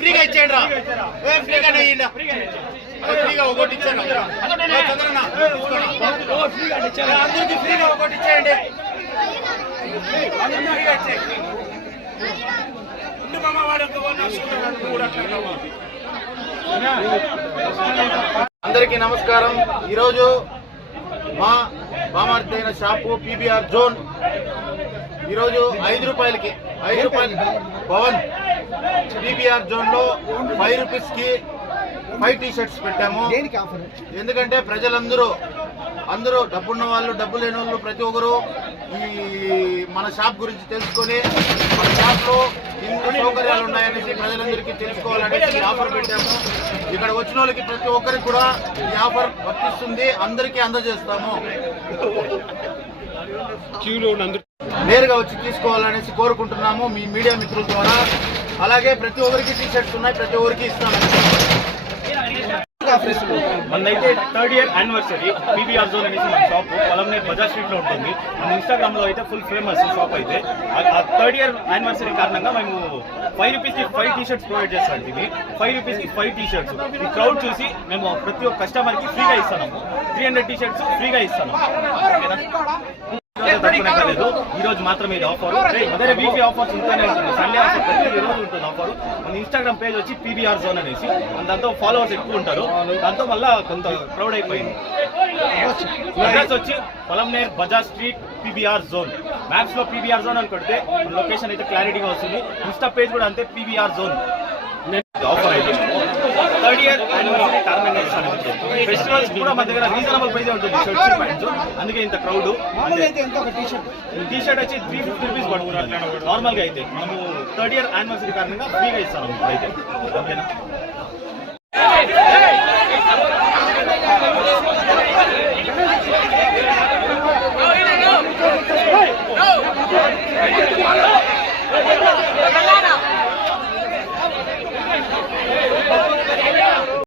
ఫ్రీగా ఇచ్చేయండి రా, ఫ్రీగా ఫ్రీగా ఒకటి ఇచ్చాను అందరికి ఫ్రీగా ఒకటి ఇచ్చేయండి. అందరికీ నమస్కారం. ఈరోజు మా బామార్తైన షాపు పీబీఆర్ జోన్ ఈరోజు 5 రూపాయలకి పవన్ పీబీఆర్ జోన్ లో 5 రూపీస్కి 5 టీ-షర్ట్స్ పెట్టాము. ఎందుకంటే ప్రజలందరూ డబ్బున్న వాళ్ళు, డబ్బు లేని వాళ్ళు ప్రతి ఒక్కరు ఈ మన షాప్ గురించి తెలుసుకొని మన షాప్ లో ఇన్ని సౌకర్యాలు ఉన్నాయనేసి ప్రజలందరికీ తెలుసుకోవాలనేసి ఆఫర్ పెట్టాము. ఇక్కడ వచ్చిన వాళ్ళకి ప్రతి ఒక్కరికి కూడా ఈ ఆఫర్ వర్తిస్తుంది. అందరికీ అందజేస్తాము. నేరుగా వచ్చి తీసుకోవాలనేసి కోరుకుంటున్నాము మీ మీడియా మిత్రుల ద్వారా. అలాగే ప్రతి ఒక్కరికి టీ-షర్ట్స్ ఉన్నాయి, ప్రతి ఒక్కరికి ఇస్తాము. మనదైతే 3rd year anniversary PBR zone అనేసి మన షాప్ పొలంనేర్ బజార్ స్ట్రీట్ లో ఉంటుంది. మన ఇన్స్టాగ్రామ్ లో అయితే ఫుల్ ఫేమస్ షాప్ అయితే. ఆ 3rd ఇయర్ యానివర్సరీ కారణంగా మేము 5 రూపీస్కి 5 టీ-షర్ట్స్ ప్రొవైడ్ చేస్తాం. ఇది 5 రూపీస్కి 5 టీ-షర్ట్స్. ఈ క్రౌడ్ చూసి మేము ప్రతి ఒక్క కస్టమర్ కి ఫ్రీగా ఇస్తున్నాము. 300 టీ-షర్ట్స్ ఫ్రీగా ఇస్తాము. ఈ రోజు మాత్రమే ఇది ఆఫర్. అదే వీక్లీ ఆఫర్స్ ఉంటూనే ఉంటుంది. సండే ఆఫర్ ప్రతి రోజు ఉంటుంది ఆఫర్. మన ఇన్స్టాగ్రామ్ పేజ్ వచ్చి పీబీఆర్ జోన్ అనేసి, దాంతో ఫాలోవర్స్ ఎక్కువ ఉంటారు. దాంతో వల్ల కొంత క్రౌడ్ అయిపోయింది. అడ్రస్ వచ్చి పొలంనేర్ Bazar street PBR zone. Maps లో పీబీఆర్ జోన్ అని కొడితే లొకేషన్ అయితే క్లారిటీగా వస్తుంది. ఇన్స్టా పేజ్ కూడా అంతే పీబీఆర్ జోన్. ఆఫర్ అయితే 3rd ఇయర్ యానివర్సరీ కారణంగా ఇస్తాను. ఫెస్టివల్స్ కూడా మన దగ్గర రీజనబుల్ ప్రైస్ ఉంటుంది షర్ట్స్, ప్యాంట్స్. అందుకే ఇంత క్రౌడ్. టీ-షర్ట్ వచ్చి 350 రూపీస్ పడుతుంది నార్మల్ గా అయితే. మనము 3rd ఇయర్ యానివర్సరీ కారణంగా ఫ్రీగా ఇస్తాను అయితే. ఓకేనా?